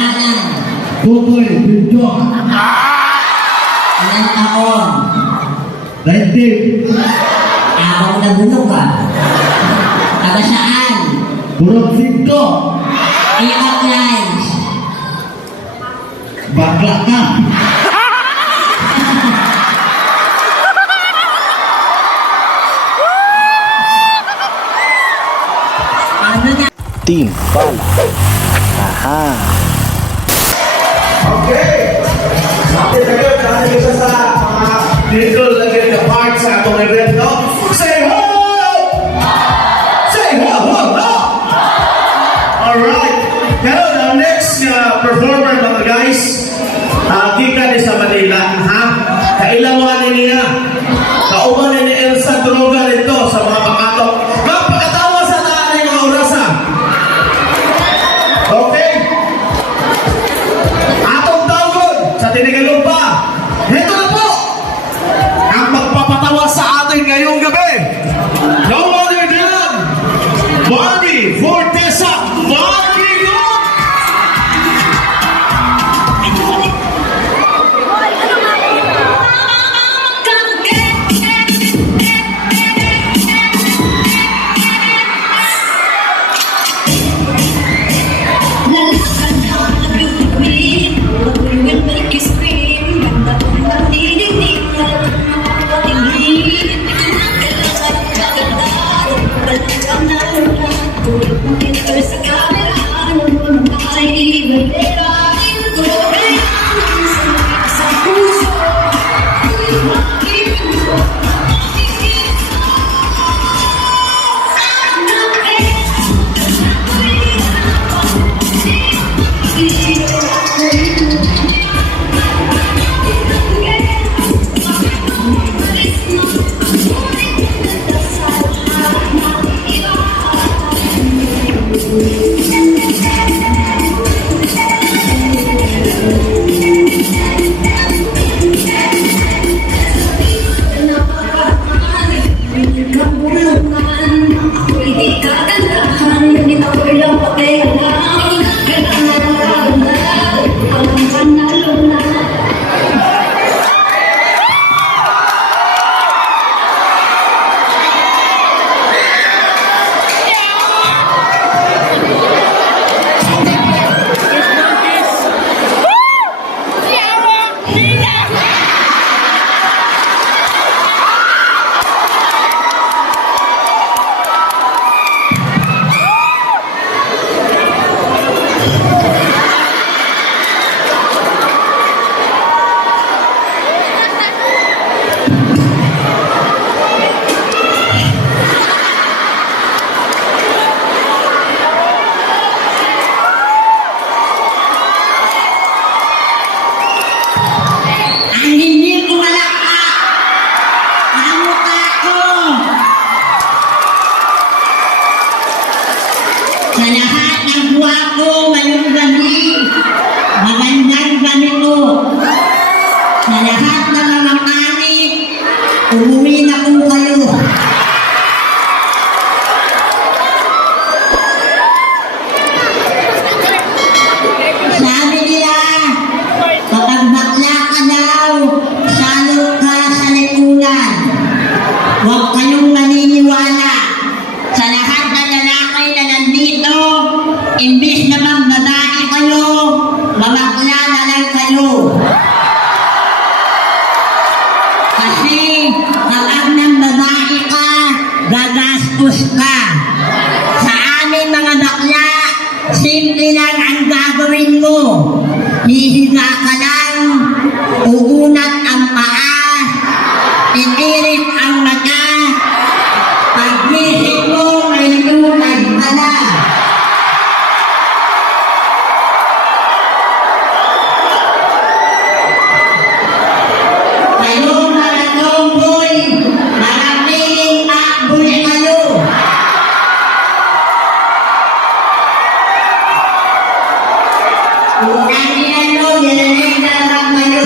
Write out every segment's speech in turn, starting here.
Pangalan. Tutoy Pinto. Ilang taon. 19. Abang nagulog ka. Taga saan? Purok 5. Ilang lines. Bakla ka. Ano na? Team Bala. Aha. Okay. Bakit agad dahil isa sa mga legal na ganyan part sa atong event, no? Say ho! Say ho, ho, ho! Alright. Pero ang next performer, mga guys, kita ni sa Manila, ha? Kailangan niya. Kauban ni Elsa Droga nito sa mga pakatok. Magpakatawa sa taan ng mga orasa. Okay? Atong tawag sa tinigalong pa. Ito na po ang magpapatawa sa atin ngayong gabi. No other than Barbie Fortesa. Barbie Go! Ang hindi ko malakpak. Ang mukha ko. Sa lahat ng buwa ko ngayong gabi, magandang gabi ko. Sa lahat ng mga panik, umuwi na po kayo. Sabi nila, kapag bakla ka daw, salot ka sa likuran. Huwag kayong maniniwala. Sa lahat ng lalaki na nandito, imbis na magbabae kayo, mabakla na lang kayo. Kasi kapag nang babae ka, gagastos ka. Sa amin mga bakla, simple lang ang gagawin mo. Hihiga ka lang, uunat ang paa, titirik ang mata, paghisip mo ay tunay ka na. Kayong mga tomboy, mga piling takboy kayo. Kung kanina nyo, nilalaig na lang kayo.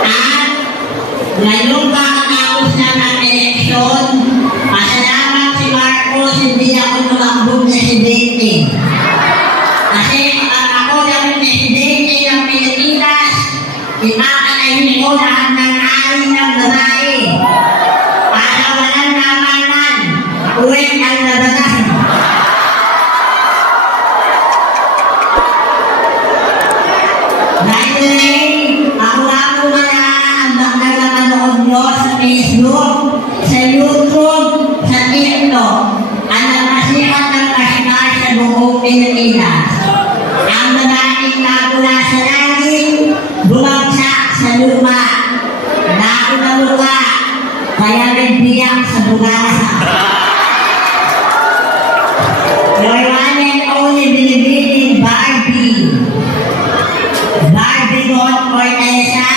At ngayong kakatapos na ng eleksyon, pasalamat si Marcos, hindi ako tumakbong presidente. Pilipinas. Ang babaeng nagmula sa langit, bumagsak sa lupa. Nakunaluka, kaya rin biyak sa bunganga. Your one and only binibining Barbie. Barbie God Fortesa,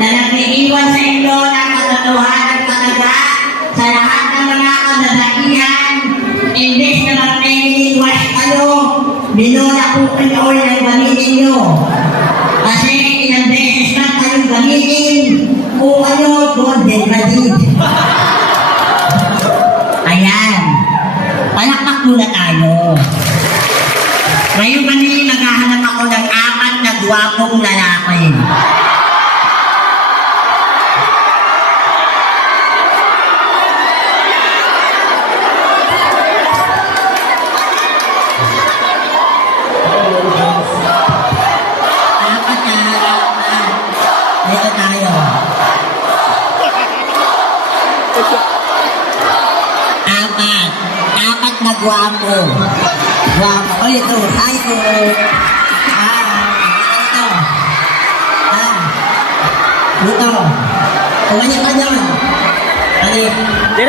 na nag-iiwan sa inyo ng katotohanan talaga sa lahat ng mga kababaihan. Imbes na mag-training wash kayo, binula po kayo ng gamitin nyo. Kasi ilang beses man kayong gamitin, kung kayo, golden madid. Ayan. Palakpak muna tayo. Ngayon kami maghahanap ako ng 4 na gwapong lalaki. Dito tayo. 4 na gwapo. Gwapo. O ito, hi ko. Ito. Dito. Kumanya ka dyan. Ano? Di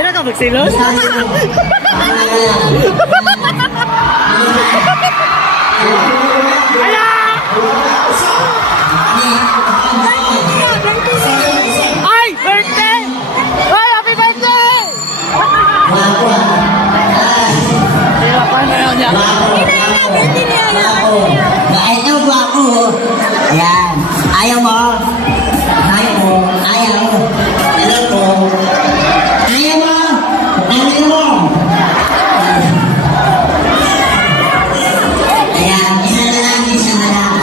na ka magsilos? Ay! Birthday! Ay! Happy birthday! Gwapo ah. Paano yun niya? Ito, gwapo. Ayan. Ayaw mo. Ayaw mo. Ayaw mo. Ayaw mo. Ayaw mo. Ayaw mo. Ayan. Isa na lang. Isa na lang.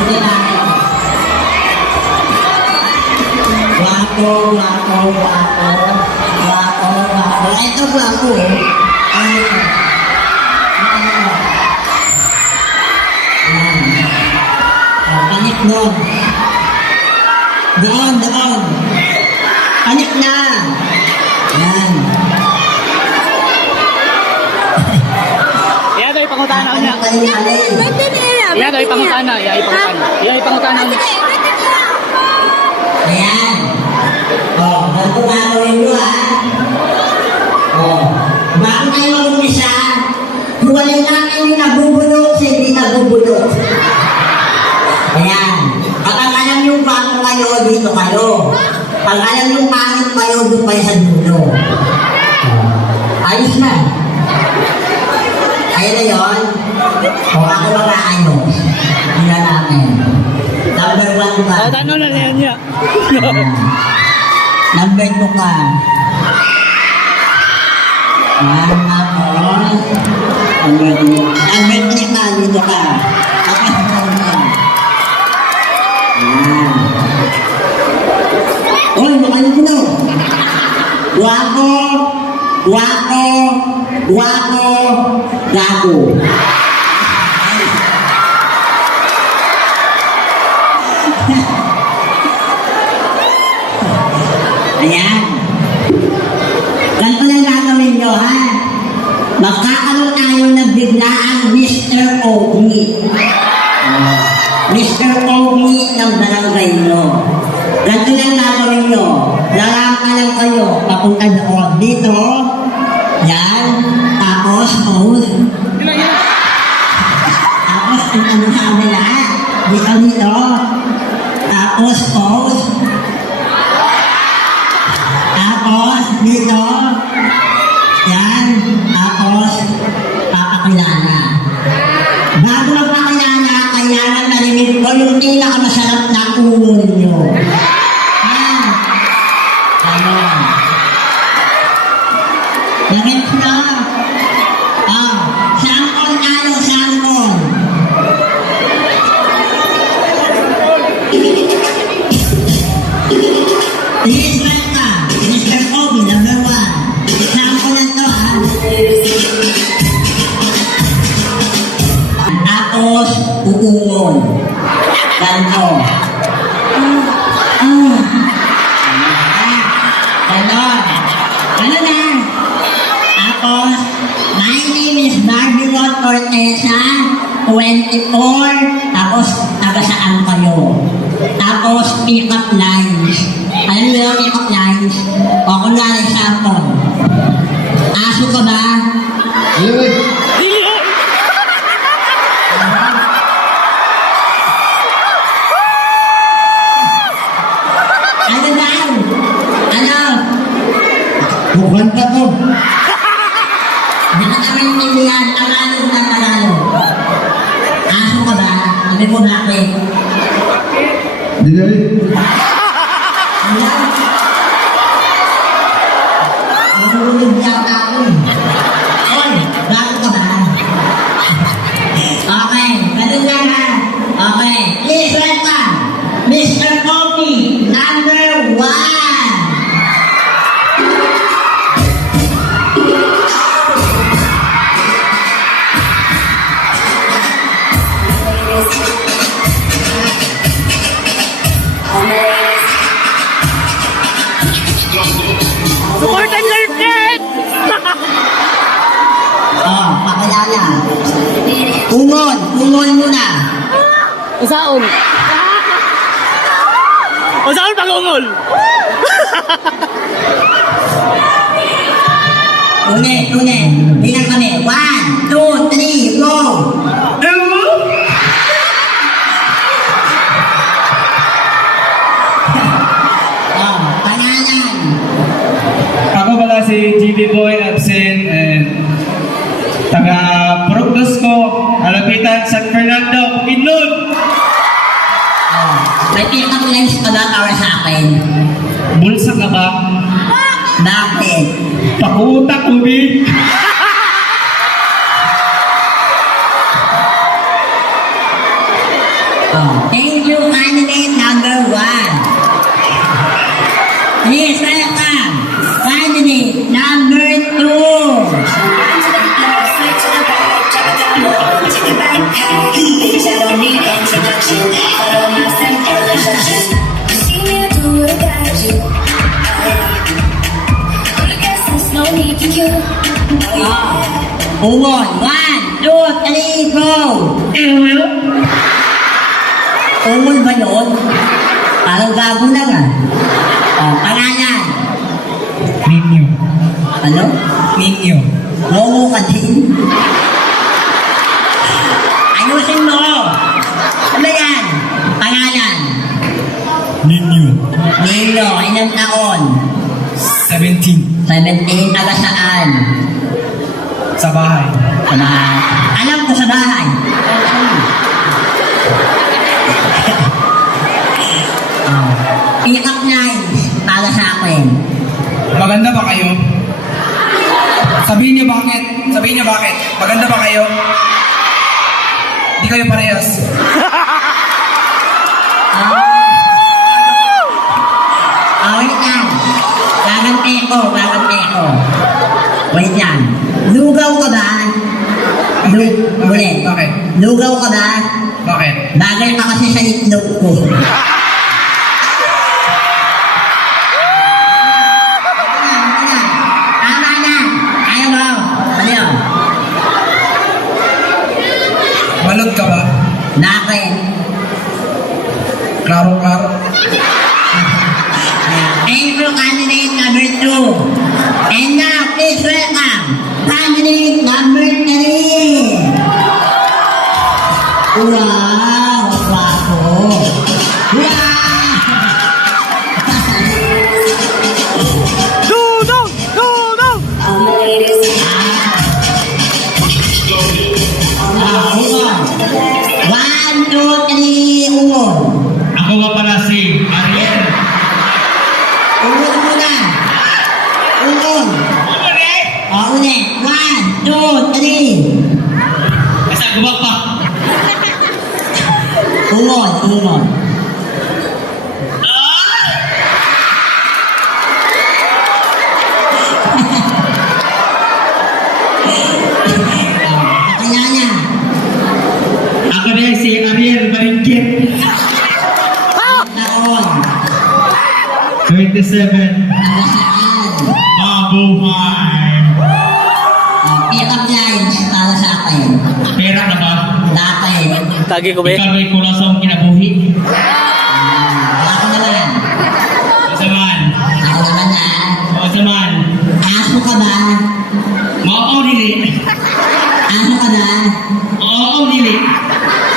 Hindi ba? Gwapo. Gwapo. Gwapo. Gwapo. Gwapo. Ito, gwapo. Ayaw. Panik doon. Doon. Panik na. Yan. Iya daw ipangutana niya. Ayan. Iya daw ipangutana. Iya ipangutana niya. Ayan. O, ganito gagawin nyo ha. O, bago tayo mag-umpisa, huwalay natin yung nabubulok sa hindi nabubulok. Ayan. Pag alam yung bago kayo, dito kayo. Pag alam yung pangit kayo, doon kayo sa dulo. Ayos na. Ayun na yun. O ako mag-aayos. Hindi natin. Number 1 ka. O, tanong na niya. Number 2 ka. Number 3 ka. Dito ka. Tapos number 1 ka. Uy, makanya dito. Guwapo, guwapo, guwapo, gago. Ayan. Ganito lang gagawin nyo, ha? Magkakaroon tayo ng biglaang Mr. Ogni. Mr. Ogni ng barangay nyo. Ganito lang gagawin nyo. Lalaka lang kayo. Papunta doon. Dito. Yan. Tapos, pause. Tapos, kung ano sabi lahat. Dito. Tapos, pause. Tapos, dito. Yan. Tapos, papakilala. Bago magpakilala, kailangan narinig ko yung pinakamasarap na ulo ninyo. Yan. Ayan. Bakit na? Sangkon tayo, sangkon. Yes, Mata. Mr. Kobe, number 1. Sangkon na to, ha? Tapos, uungon. Ganto. Ganon. Ano na? Tapos, Esa, 24, tapos taga saan kayo? Tapos pick-up lines. Alam niyo yung pick-up lines? O kunwari sample. Aso ka ba? Anyway, Ano daw? Ano? kumanta ko. Hindi ka naman nilihan. Tagalog na Tagalog. Aso ka ba? Sabi mo bakit? Di na rin. Ano? Nahulog yata ako eh. Oy, bago ka ba? Okay, ganun lang ha. Okay, please welcome Mr. Kobe, number 1. Supportan your friend! Oh, pakilala. Ungol, ungol muna. Usaon. Usaon pag-ungol. Ulit, ulit. Bilang kami. 1, 2, 3, go! Oh, pangalan. Ako pala si GB Boy Absent and taga Purugdos ko, Alapitan, San Fernando, Bukidnon. Oh, may pick-up lines ka ba para sa akin? Bulsa ka ba? Bakit? Pakutak, Ubi. Oh, thank you, candidate number 1. Please welcome candidate number 2. Ungol, 1, 2, 3, go! Ungol ba yun? Parang gago lang ah. Oh, pangalan. Ninyo. Ano? Ninyo. Ngongo ka din? Ayusin mo! Ano yan? Pangalan. Ninyo. Nino, ilang taon? 17. 17, taga saan? Sa bahay. Sa bahay. Alam ko sa bahay. Oh. Pick-up lines para sa akin. Maganda ba kayo? Sabihin niyo bakit? Sabihin niyo bakit? Maganda ba kayo? Di kayo parehas. Wait lang. Gagante ko, gagante ko. Wait lang. Lugaw ka ba? Ulit. Bakit? Lugaw ka ba? Bakit? Bagay ka kasi sa itlog ko. Tama na. Ayaw mo. Ano yun? Balot ka ba? Bakit? Klaro-klaro. Thank you, candidate number 2. And now, please welcome candidate number 3. Wow! Wapo! Wow! Dudong! Dudong! Ungol. 1, 2, 3, ungol. Ako nga pala si Ariel. Ungol muna. Ungol. O, ulit. 1, 2, 3. Basta gumag pa. Ungol, ungol. Pakilala. Ako rin si Ariel Baringkit. Taon. 27. Taga saan? Mabuhay. Pick-up lines para sa akin. Kaya Tagi ko, be. Ikaw may kulang sa akong kinabuhi. Ako naman. O saman. Ako naman na. O saman. Aso ka ba? Maaw dili. Aso ka ba? Oo, dili.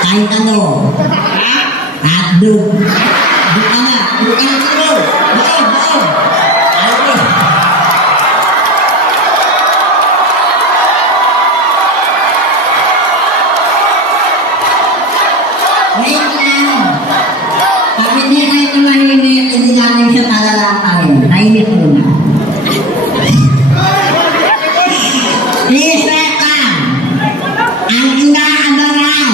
Kahit ano. Ha? Hotdog. Doon ka na. Doon ka na siguro. Doon. Okay. Wait lang. Pag hindi kayo tumahimik, hindi namin siya talalakayin. Tahimik muna. Please welcome ang inaabangan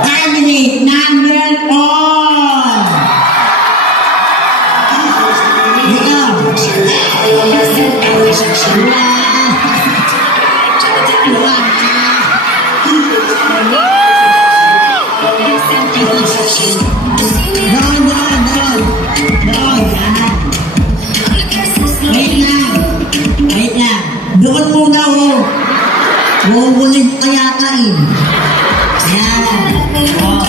candidate number 4. Dito. Doon. Wait lang. Doon muna, oh. Bubulit ka yata, eh. Yan. Oh.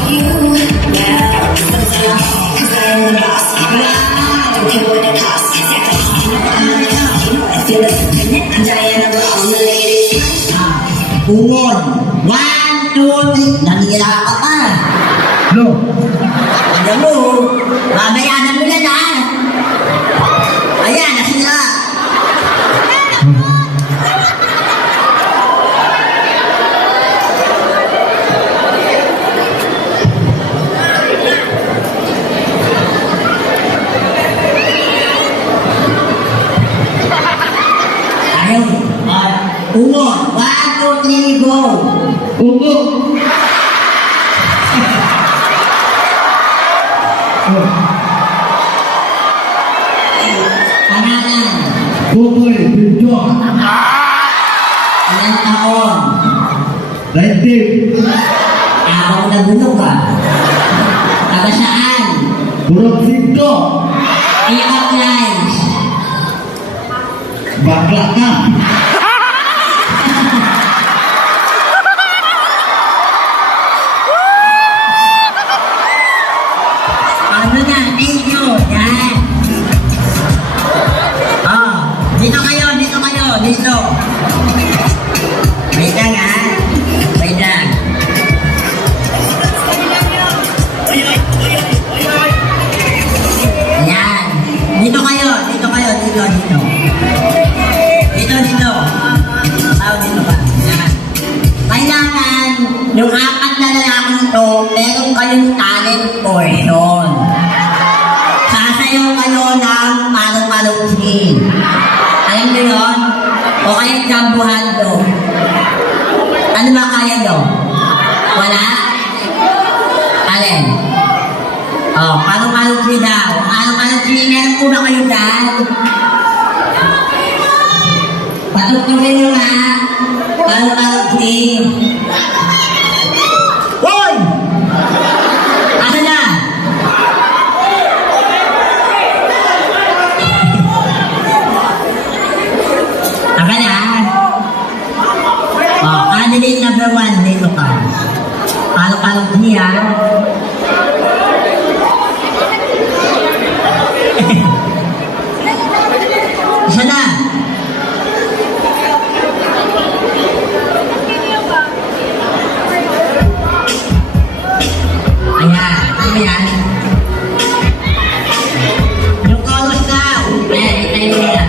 Ungon. 1, 2, 3. Nanira ka pa. No. Alam mo, mamayanan mo yan, ha? Ayan, nasira. Ayun. Ungon. 1, 2, 3, go. Upo. Pangalan. Bukoy, Pinto. Ilang taon. 19. Araw na bulog ka. Taga saan? Purok 5. Pick-up lines. Bakla ka. Ano na? Thank you. Yan. Oh, dito kayo. Dito. Wait lang, ha? Wait lang. Yan. Dito kayo. Dito. Dito ba? Yan. Kailangan, yung 4 na lalaking ito, meron kayong talent portion. Sasayaw kayo ng palong-palong scene. Alam niyo yun? O kaya jambuhan do. Ano ba kaya nyo? Wala? Alin? O, palong-palong scene daw. Palong-palong scene, meron po ba kayo dyan? Patutugin nyo ha. Palong-palong scene. Hoy! Asa na? Aka na? O, candidate number 1, dito ka. Palong-palong scene ha. Isa na. Ayan. Ano yan? Yung chorus daw. Ayan, itayin mo yan.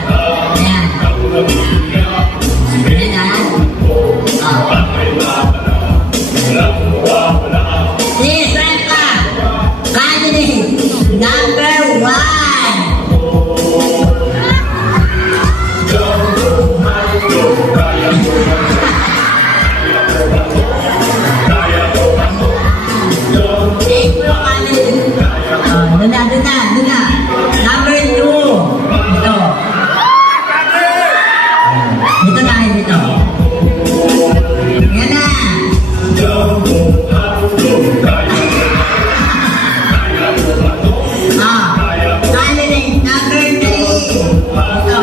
Ayan. Ayan ha. Please, welcome. Candidate number 1. Doon na. Number 2. Ito. Dito tayo dito. Yan na. Candidate number 3. Ito.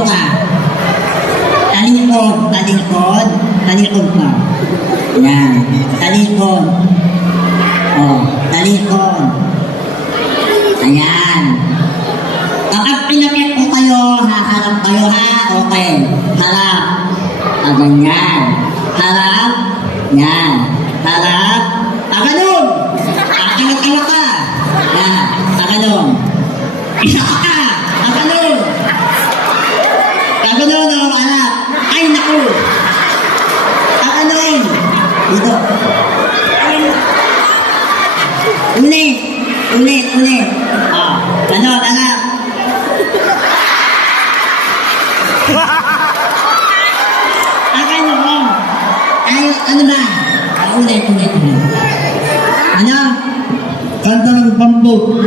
Ito ka. Talikod, talikod, talikod ka. Yan, talikod. Oh, talikod. Ayan. Kapag pinakit ko kayo, haharap kayo ha? Okay. Harap. Ganyan. Harap. Yan. Harap. Ganun. Angat-angat ka. Yan. Ganun. Isa ka. Ganun. Ganun o harap. Ay, naku. Ganun. Dito. Ulit. Ulit, ulit. Ganun, harap. Ano ba? Ulit. Ano? Kanta ng bambu.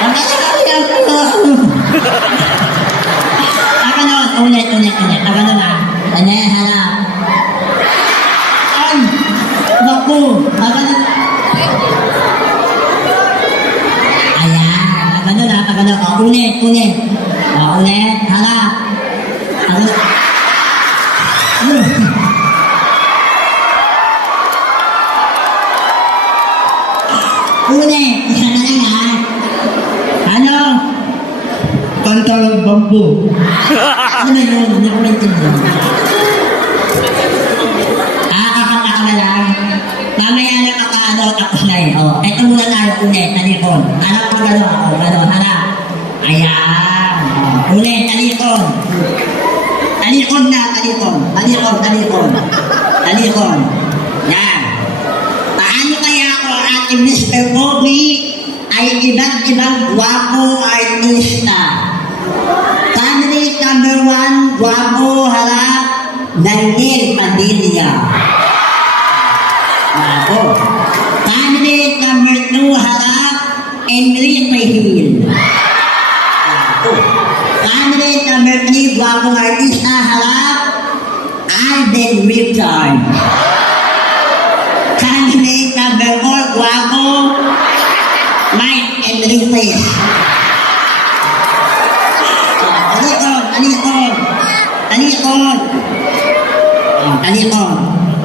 Ano? Ulit. Ano ba? Ano yan, harap? Ay! Baku! Ayan. Ulit. Ulit. Harap. Ulit. Isa na lang ha. Ano? Kanta ng bambu. Ano ba yun? Hindi ko maintindihan. Kakanta ka na lang. Mamaya na kakaano, tapos na yun. Ito muna tayo ulit. Talikod. Harap mo gano'n. Harap. Ayan. Ulit. Talikod. Talikod na. Talikod. Yan. Paano kaya ako ating Mr. Bobby ay iba't ibang guwapo artista? Candidate number 1, guwapo, harap, Daniel Padilla. Guwapo. Candidate number 2, harap, Enrique Hill. Guwapo. Candidate number 3, guwapong artista, harap, Alden Richard. Candidate number 4, guwapo, Mike Enriquez.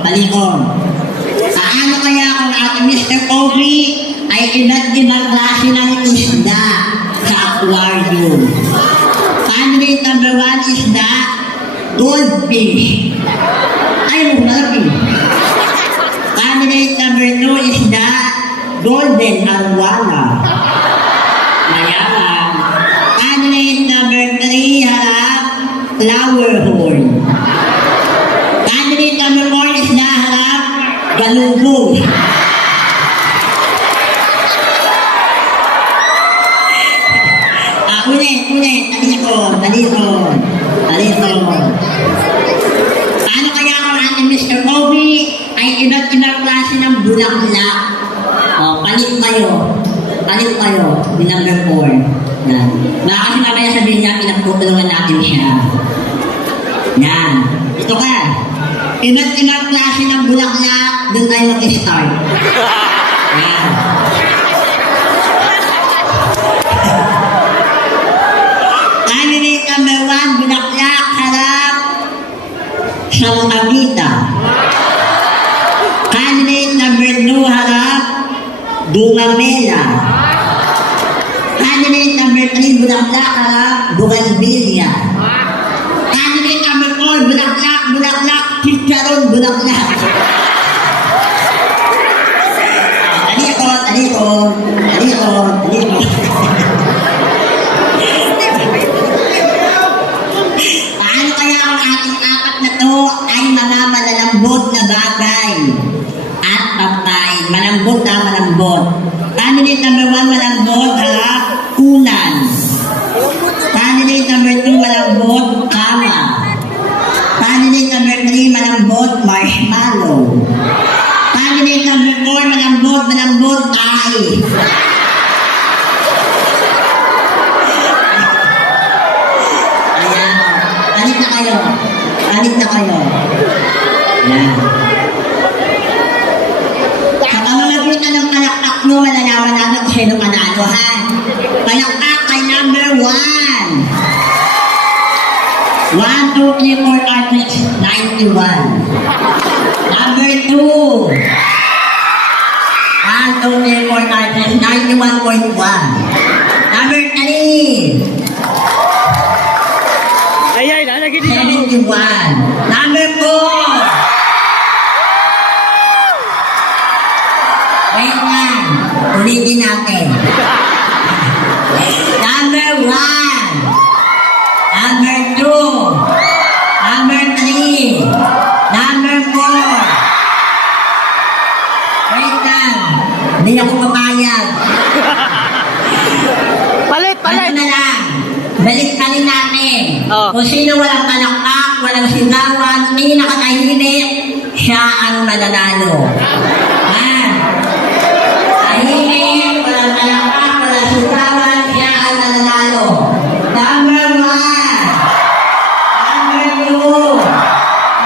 Talikod. Paano kaya kung ating Mr. Kobe ay iba't ibang klase ng isda sa aquarium? Candidate number 1 isda, goldfish. Ay, malaki. Candidate number 2 isda, golden arwala. Mayaman. Candidate number 3, harap, flower horn. Candidate number 4 is na harap, galunggong. Ulit. Talikod. Paano kaya kung ating Mr. Kobe ay iba't ibang klase ng bulaklak? Palit kayo. Yung number 4. Yan. Baka kasi mamaya sabihin niya, pinagpupulungan natin siya. Yan. Ito ka. Iba't ibang klase ng bulaklak, doon tayo mag-start. Yan. Candidate number 1, bulaklak, harap, Sangkagita. Candidate number 2, harap, Dumamela. Candidate number 3, bulaklak, harap, Bougainvillea. Candidate number 4, bulaklak, chicharon, bulaklak. Talikod. Paano kaya ang ating apat na to ay mga malalambot na bagay at pagkain? Malambot. Candidate number 1, malambot, harap, ulan. Candidate number 2, malambot, kama. Candidate number 3, malambot, marshmallow. Candidate number 4, malambot, tahi. Ayan. Alit na kayo. Ayan. Kapag makita ng palakpak mo, malalaman natin kung sino panalo, ha? Palakpak kay number 1. 1, 2, 3, 4, 5, 6, 91. Number 2. 1, 2, 3, 4, 5, 6, 91.1. Number 3. Ay, ay, nalagay dito. 71. Number 4. Wait lang. Ulitin natin. Number 1. Number 2. Number 3. Number 4. Wait lang. Hindi ako papayag. Palit, Ano palit. na lang? Balik ka rin natin. Oh. Kung sino walang palakpak, walang sigawan, hindi nakatahimik, siya ang mananalo. Yan. Tahimik, walang palakpak, walang sigawan, siya ang mananalo. Number 1. Number 2.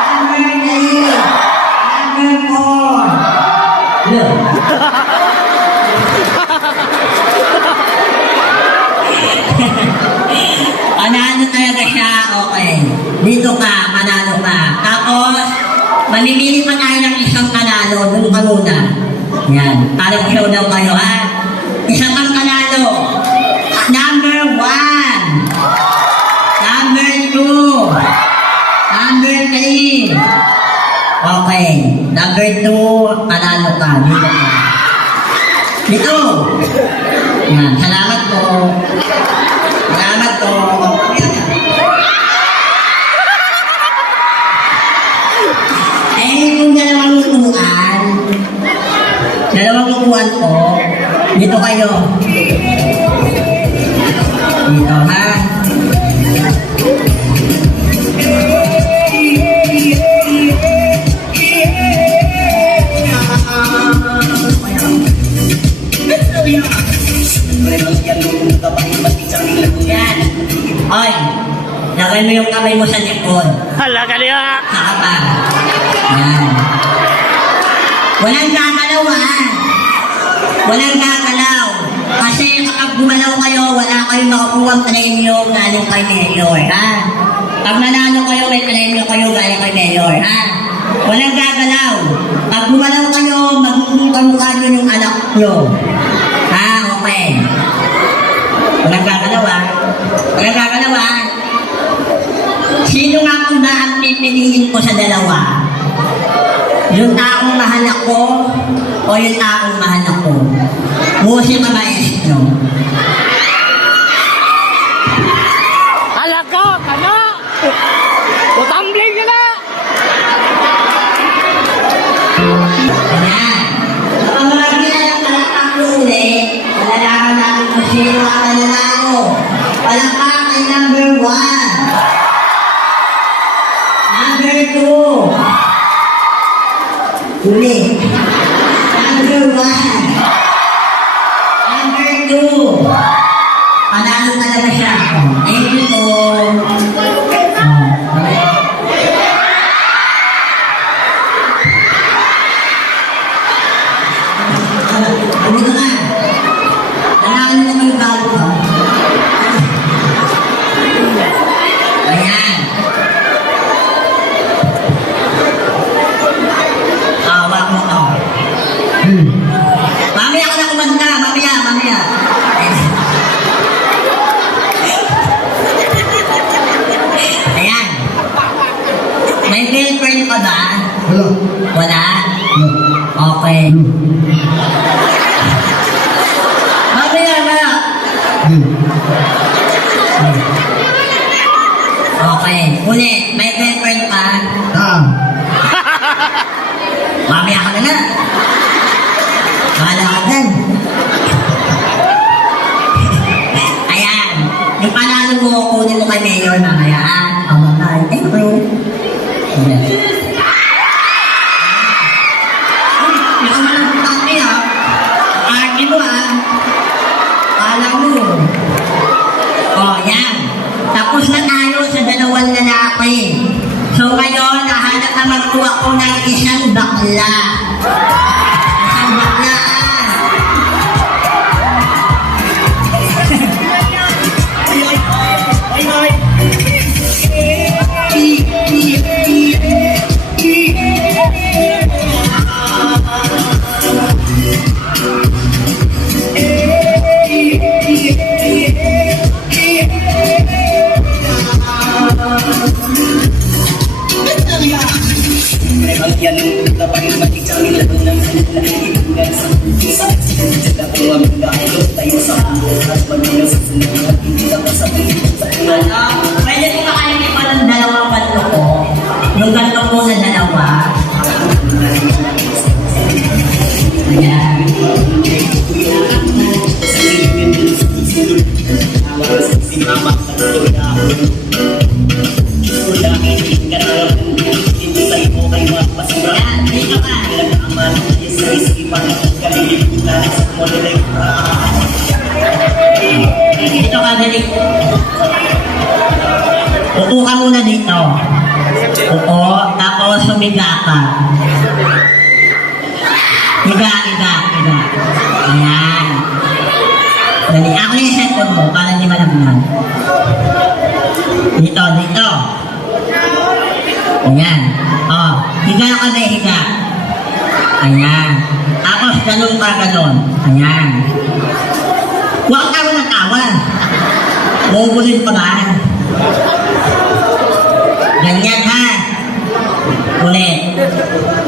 Number 3. Number 4. Look. Manalo talaga siya, okay. Dito ka, manalo ka. Tapos, mamimili pa tayo ng isang panalo, doon ka muna. Yan, parang showdown kayo, ha? Isang kang panalo. Number 1. Number 2. Number 3. Okay, number 2, panalo ka. Dito ka. Dito. Yan, salamat po. Salamat po. Eh, kung dalawang upuan po, dito kayo. Dito, ha? Yan. Oy, lagay mo yung kamay mo sa likod. Hala ka niya. Saka pa. Yan. Walang gagalaw, ha? Walang gagalaw. Kasi kapag gumalaw kayo, wala kayong makukuha ang premyo galing kay Mayor, ha? Pag nanalo kayo, may premyo kayo galing kay Mayor, ha? Walang gagalaw. Pag gumalaw kayo, magmumukha nyo yung anak nyo. Ha? Okay. Walang gagalaw, ha? Walang gagalaw, ha? Sino nga po ba ang pipiliin ko sa dalawa? Yung taong mahal ako o yung taong mahal ako? Musik ka maestro. Hala ka, kana. Tutambling ka na. Ayan. Kapag marami na yung palakpak ko ulit, malalaman natin kung sino ang mananalo. Palakpak ay number 1. Number 2. Ulit. Number 1. Number 2. Panalo talaga siya. Thank you po. Dito ka. Nanalo naman yung bago ko. Ayan. Hawak mo ko. Mamaya ka na kumanda. Mamaya. Ayan. May girlfriend ka ba? Wala. Wala? Okay. Mamaya. Okay. Ulit. May girlfriend ka? Mamaya ka na. Bahala ka dyan. Ayan. Yung panalo mo, kunin mo kay Mayor mamaya. Bye. Thank you. Ayan. Ikaw na lang putante, ha? Arki mo, ha? Alam mo. Yan. Tapos na tayo sa dalawang lalaki. So ngayon, nahanap naman po ako ng isang bakla. Isang bakla. Yan ang labang matik sa amin lalo ng hanggang sa sila ko ang magkakalo tayo sa at magkakalo sa sinunod hindi ka pa sa Pwede ko makainin pa ng dalawang kanto ko. Yung kanto ko na dalawa. Ayan. si mama hindi tayo mo kayo mapasura Ayan, dito ka. nagkaamal sa isipan kalilimutan sa model Dito ka, dali. Upo ka muna dito. Upo, tapos humiga ka. Higa. Ayan. Dali, ako yung cellphone mo para hindi malagnan. Dito. Ayan. Oh, higa ka na, higa. Ayan. Tapos ganun ka. Ayan. Huwag ka mo ng tawan. Bubulin pa ba? Ganyan ha. Ulit.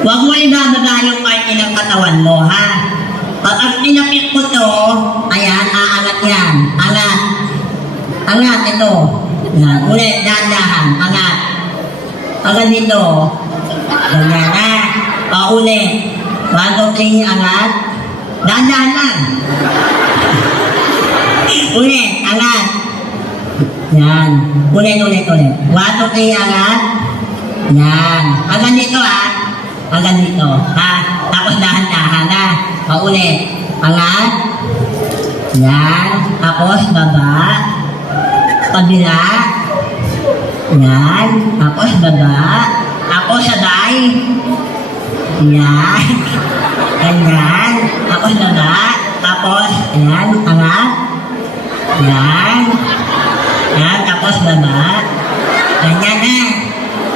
Huwag mo ibababa yung parte ng katawan mo ha. Pag pinapit ko to, ayan, aangat yan. Angat ito. Yan. Ulit, dahan-dahan. Angat dito. Ganyan ha. Ulit. 1, 2, 3, angat. Dahan-dahan lang. Ulit, angat. Yan. Ulit. 1, 2, 3, angat. Yan. Hanggang dito ha. Hanggang dito. Ha? Tapos dahan-dahan ha. Ulit. Angat. Yan. Tapos baba. Kabila. Yan. Tapos baba. Tapos sabay. Yan. Ganyan. Tapos baba. Tapos, ayan, angat. Yan. Yan, tapos baba. Ganyan na.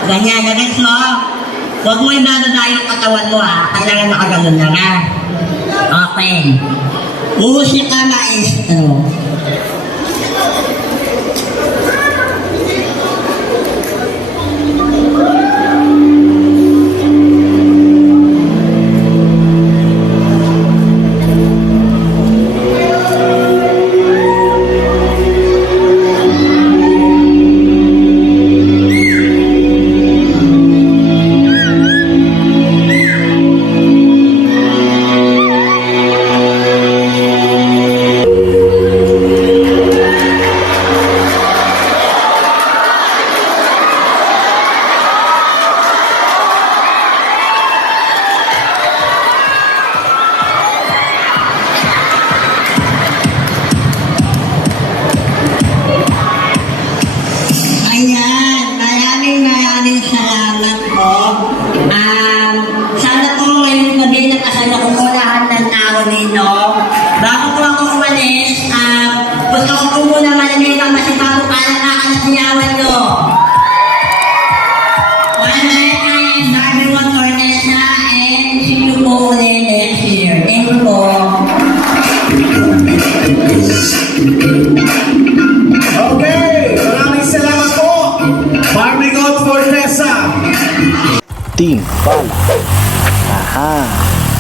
Ganyan, nagets mo. Huwag mo ibababa yung katawan mo ha. Kailangan makaganon lang ha. Okay. Uusik ka maestro. Ayan, maraming salamat po. Sana po ngayong gabi nakasala ko po lahat ng tao nito. Bago po ako umalis, gusto ko po muna malamig ang masipag para kakalasayawan nyo. Maraming kayo, everyone for Nessa, and see you po ulit next year. Thank you po. Okay, maraming salamat po. Farming out for Tessa. Team Bala. Aha.